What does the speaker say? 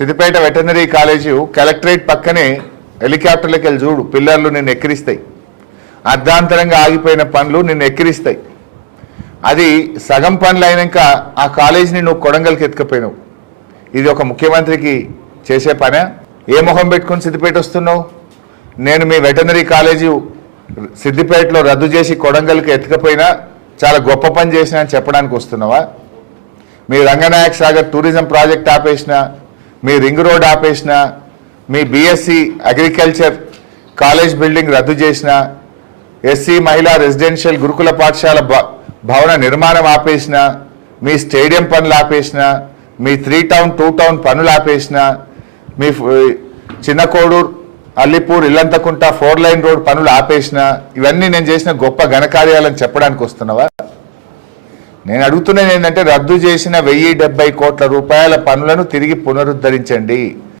Siddipet veterinary college collectorate పక్కనే హెలికాప్టర్లకి వెళ్ళి చూడు, పిల్లర్లు నిన్ను ఎక్కిరిస్తాయి. అర్ధాంతరంగా ఆగిపోయిన పనులు నిన్ను ఎక్కిరిస్తాయి. అది సగం పనులు అయినాక ఆ కాలేజీని నువ్వు కొడంగల్కి ఎత్తుకపోయినావు. ఇది ఒక ముఖ్యమంత్రికి చేసే పనే? ఏ మొహం పెట్టుకుని సిద్దిపేట వస్తున్నావు? నేను మీ వెటర్నరీ కాలేజీ సిద్దిపేటలో రద్దు చేసి కొడంగల్కి ఎత్తుకపోయినా చాలా గొప్ప పని చేసినా అని చెప్పడానికి వస్తున్నావా? మీ రంగనాయక్ సాగర్ టూరిజం ప్రాజెక్ట్ ఆపేసిన, మీ రింగ్ రోడ్ ఆపేసిన, మీ బీఎస్సీ అగ్రికల్చర్ కాలేజ్ బిల్డింగ్ రద్దు చేసిన, ఎస్సీ మహిళా రెసిడెన్షియల్ గురుకుల పాఠశాల భవన నిర్మాణం ఆపేసిన, మీ స్టేడియం పనులు ఆపేసిన, మీ 3 టౌన్ 2 టౌన్ పనులు ఆపేసిన, మీ చిన్న కోడూరు అల్లిపూర్ ఇల్లంతకుంట 4 లైన్ రోడ్ పనులు ఆపేసిన, ఇవన్నీ నేను చేసిన గొప్ప ఘనకార్యాలని చెప్పడానికి వస్తున్నావా? నేను అడుగుతున్నది ఏంటంటే రద్దు చేసిన 1070 కోట్ల రూపాయల పనులను తిరిగి పునరుద్ధరించండి.